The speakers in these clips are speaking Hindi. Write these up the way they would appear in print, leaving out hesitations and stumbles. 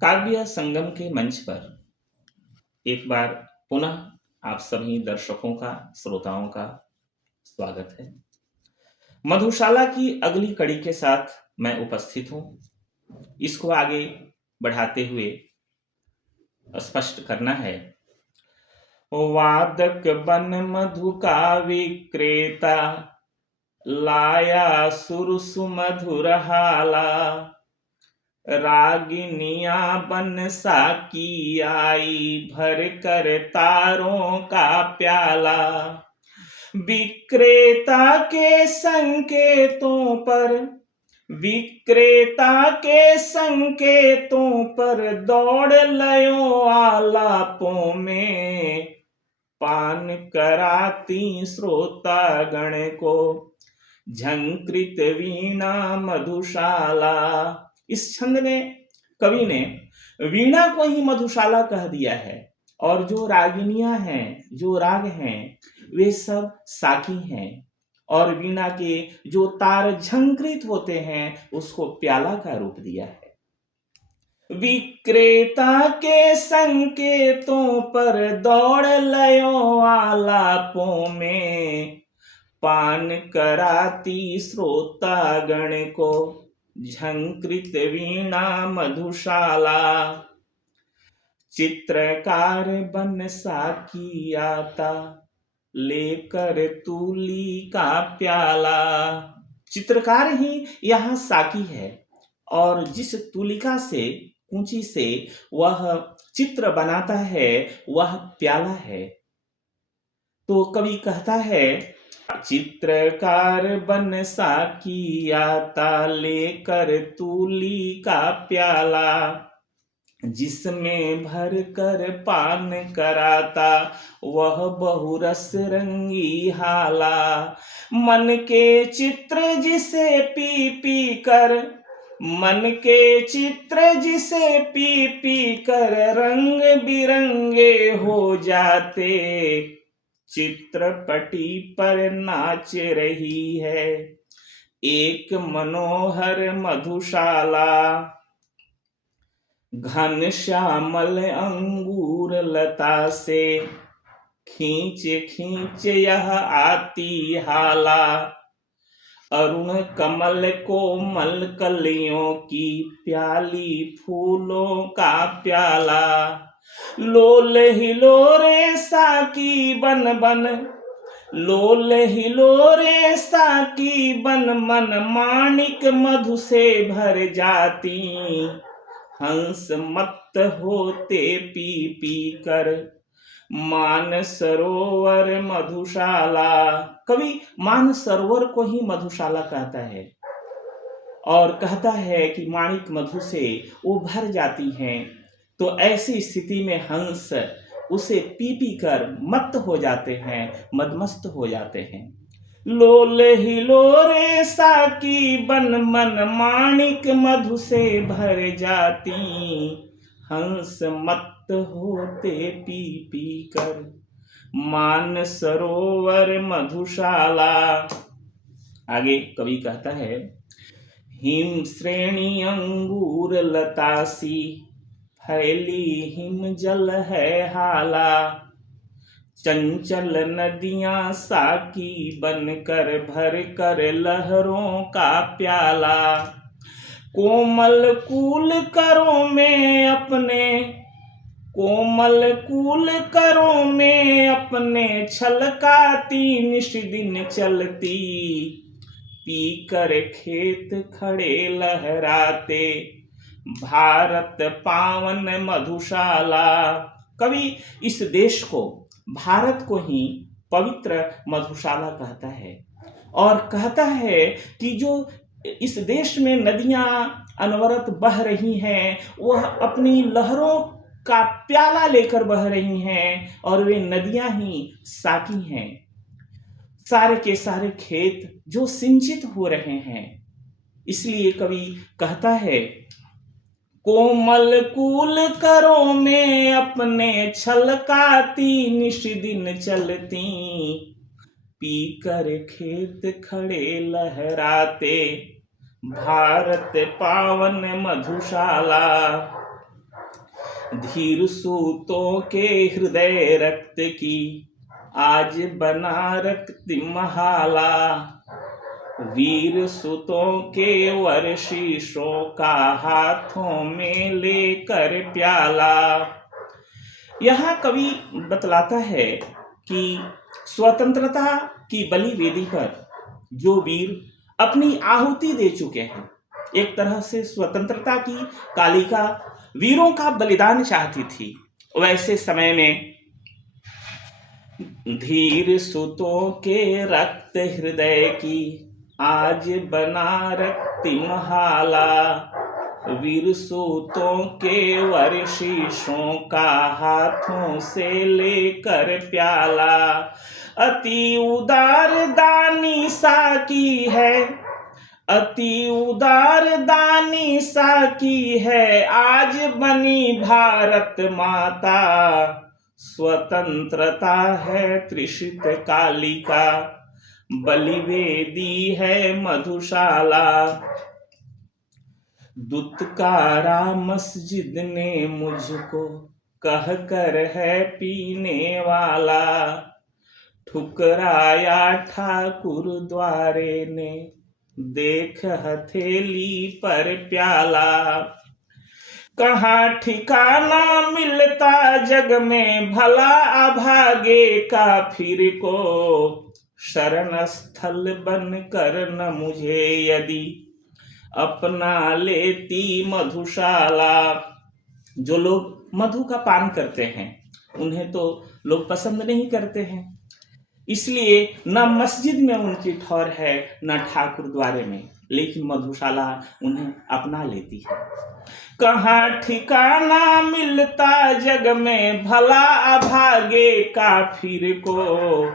काव्य संगम के मंच पर एक बार पुनः आप सभी दर्शकों का, श्रोताओं का स्वागत है। मधुशाला की अगली कड़ी के साथ मैं उपस्थित हूँ। इसको आगे बढ़ाते हुए स्पष्ट करना है। वादक बन मधु का विक्रेता, लाया सुरसु मधुर हाला। रागिनियां बन साकी आई, भर कर तारों का प्याला। विक्रेता के संकेतों पर, विक्रेता के संकेतों पर दौड़ लयो आलापों में। पान कराती श्रोता गण को झंकृत वीणा मधुशाला। इस छंद में कवि ने वीणा को ही मधुशाला कह दिया है और जो रागिनियां हैं, जो राग हैं, वे सब साकी हैं और वीणा के जो तार झंकृत होते हैं उसको प्याला का रूप दिया है। विक्रेता के संकेतों पर दौड़ लयो आलापों में। पान कराती श्रोता गण को झंकृत वीणा मधुशाला। चित्रकार बन साकी आता, लेकर तूली का प्याला। चित्रकार ही यहाँ साकी है और जिस तुलिका से, कूंची से वह चित्र बनाता है वह प्याला है। तो कवि कहता है, चित्रकार बन साकी आता, लेकर तूली का प्याला। जिसमें भर कर पान कराता, वह बहुरस रंगी हाला। मन के चित्र जिसे पी पी कर, मन के चित्र जिसे पी पी कर रंग बिरंगे हो जाते। चित्रपटी पर नाच रही है एक मनोहर मधुशाला। घन श्यामल अंगूर लता से खींच खींच यह आती हाला। अरुण कमल कोमल कलियों की प्याली फूलों का प्याला। लोल हिलोरे साकी बन बन, लोल हिलोरे साकी बन मन माणिक मधु से भर जाती। हंस मत होते पी पी कर मान सरोवर मधुशाला। कवि मान सरोवर को ही मधुशाला कहता है और कहता है कि माणिक मधु से वो भर जाती हैं। तो ऐसी स्थिति में हंस उसे पी पी कर मत्त हो जाते हैं, मदमस्त हो जाते हैं। लोल हिलोरे साकी बन मन माणिक मधु से भर जाती। हंस मत्त होते पी पी कर मान सरोवर मधुशाला। आगे कवि कहता है, हिम श्रेणी अंगूर लता सी, फैली हिम जल है हाला। चंचल नदियां साकी बनकर भर कर लहरों का प्याला। कोमल कूल करों में अपने, कोमल कूल करों में अपने छलकाती निश दिन चलती। पीकर खेत खड़े लहराते भारत पावन मधुशाला। कवि इस देश को, भारत को ही पवित्र मधुशाला कहता है और कहता है कि जो इस देश में नदियां अनवरत बह रही हैं वह अपनी लहरों का प्याला लेकर बह रही हैं और वे नदियां ही साकी हैं। सारे के सारे खेत जो सिंचित हो रहे हैं, इसलिए कवि कहता है, कोमल कूल करों में अपने छलकाती निश दिन चलती। पीकर खेत खड़े लहराते भारत पावन मधुशाला। धीर सूतों के हृदय रक्त की आज बना रक्तमाला। वीर सुतों के वर शीशों का हाथों में लेकर प्याला। यहाँ कवि बतलाता है कि स्वतंत्रता की बलि वेदी पर जो वीर अपनी आहुति दे चुके हैं, एक तरह से स्वतंत्रता की कालिका वीरों का बलिदान चाहती थी। वैसे समय में धीर सुतों के रक्त हृदय की आज बना रक्तमाला। वीर सूतों के वर शीशों का हाथों से लेकर प्याला। अति उदार दानी सा की है, अति उदार दानी सा की है आज बनी भारत माता। स्वतंत्रता है त्रिशित कालिका, बलिवेदी है मधुशाला। दुत्कारा मस्जिद ने मुझको कह कर है पीने वाला। ठुकराया ठाकुर द्वारे ने देख हथेली पर प्याला। कहाँ ठिकाना मिलता जग में भला अभागे काफिर को। शरण स्थल बन कर न मुझे यदि अपना लेती मधुशाला। जो लोग मधु का पान करते हैं उन्हें तो लोग पसंद नहीं करते हैं, इसलिए न मस्जिद में उनकी ठौर है न ठाकुर द्वारे में, लेकिन मधुशाला उन्हें अपना लेती है। कहाँ ठिकाना मिलता जग में भला अभागे काफिर को।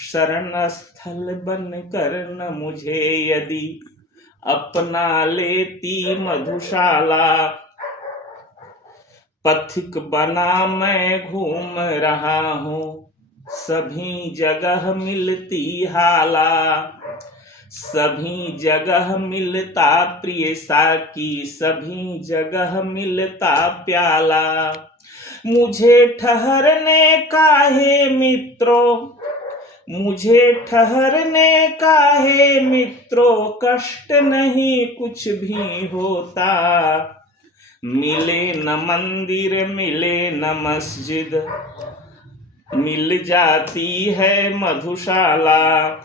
शरण स्थल बन कर न मुझे यदि अपना लेती मधुशाला। पथिक बना मैं घूम रहा हूँ सभी जगह मिलती हाला। सभी जगह मिलता प्रिय साकी, सभी जगह मिलता प्याला। मुझे ठहरने का है मित्रों, मुझे ठहरने का है मित्रों, कष्ट नहीं कुछ भी होता। मिले न मंदिर मिले न मस्जिद, मिल जाती है मधुशाला।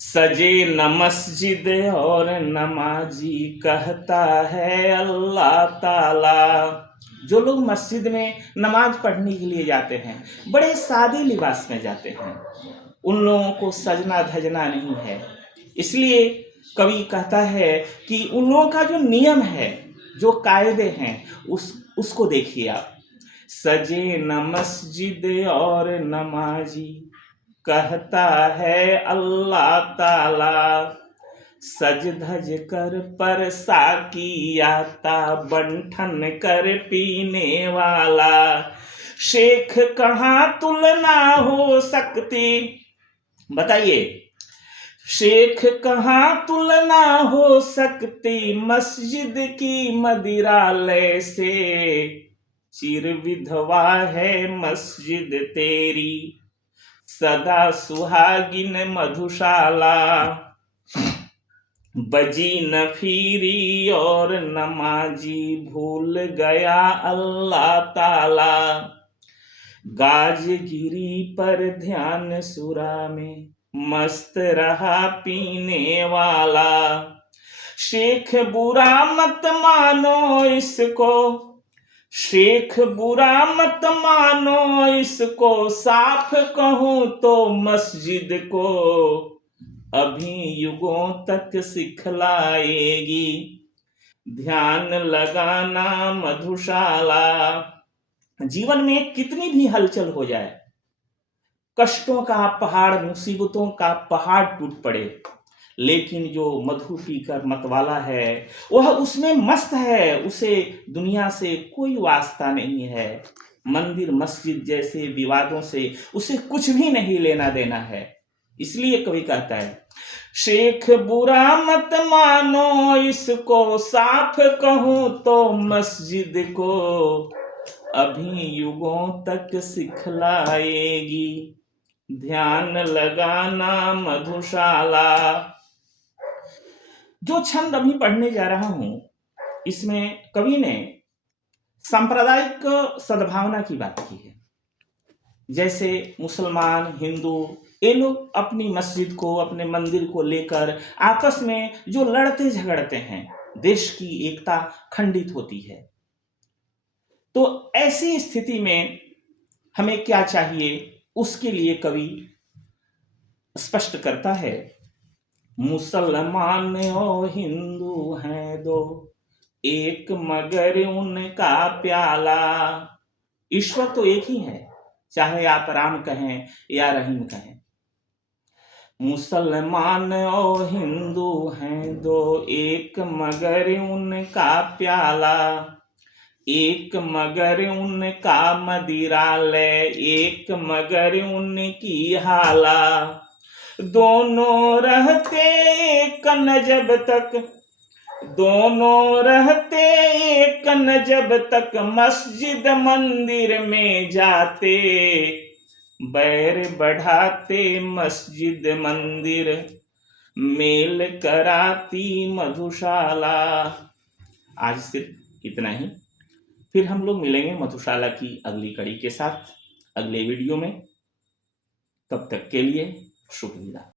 सजे न मस्जिद और नमाजी, कहता है अल्लाह ताला। जो लोग मस्जिद में नमाज पढ़ने के लिए जाते हैं बड़े सादे लिबास में जाते हैं, उन लोगों को सजना धजना नहीं है। इसलिए कवि कहता है कि उन लोगों का जो नियम है, जो कायदे हैं, उसको देखिए आप। सजे न मस्जिद और नमाजी, कहता है अल्लाह ताला। सज धज कर पर साकी आता, बंठन कर पीने वाला। शेख कहाँ तुलना हो सकती, बताइए, शेख कहाँ तुलना हो सकती मस्जिद की मदिरालय से। चिर विधवा है मस्जिद तेरी, सदा सुहागिन मधुशाला। बजी न फिरी और नमाजी, भूल गया अल्लाह ताला। गाजगिरी पर ध्यान सुरा में, मस्त रहा पीने वाला। शेख बुरा मत मानो इसको, शेख बुरा मत मानो इसको, साफ कहूँ तो मस्जिद को अभी युगों तक सिखलाएगी ध्यान लगाना मधुशाला। जीवन में कितनी भी हलचल हो जाए, कष्टों का पहाड़, मुसीबतों का पहाड़ टूट पड़े, लेकिन जो मधु पीकर मतवाला है वह उसमें मस्त है, उसे दुनिया से कोई वास्ता नहीं है। मंदिर मस्जिद जैसे विवादों से उसे कुछ भी नहीं लेना देना है। इसलिए कवि कहता है शेख बुरा मत मानो, इसको साफ कहूं तो मस्जिद को अभी युगों तक सिखलाएगी ध्यान लगाना मधुशाला। जो छंद अभी पढ़ने जा रहा हूं, इसमें कवि ने सांप्रदायिक सद्भावना की बात की है। जैसे मुसलमान, हिंदू, ये लोग अपनी मस्जिद को, अपने मंदिर को लेकर आपस में जो लड़ते झगड़ते हैं, देश की एकता खंडित होती है। तो ऐसी स्थिति में हमें क्या चाहिए, उसके लिए कवि स्पष्ट करता है, मुसलमान और हिंदू हैं दो, एक मगर उनका प्याला। ईश्वर तो एक ही है, चाहे आप राम कहें या रहीम कहें। मुसलमान और हिंदू हैं दो, एक मगर उनका प्याला। एक मगर उनका मदिरालय, एक मगर उनकी हाला। दोनों रहते एक न जब तक, दोनों रहते एक न जब तक मस्जिद मंदिर में जाते। बैर बढ़ाते मस्जिद मंदिर, मेल कराती मधुशाला। आज सिर्फ इतना ही, फिर हम लोग मिलेंगे मधुशाला की अगली कड़ी के साथ अगले वीडियो में। तब तक के लिए शुक्रिया।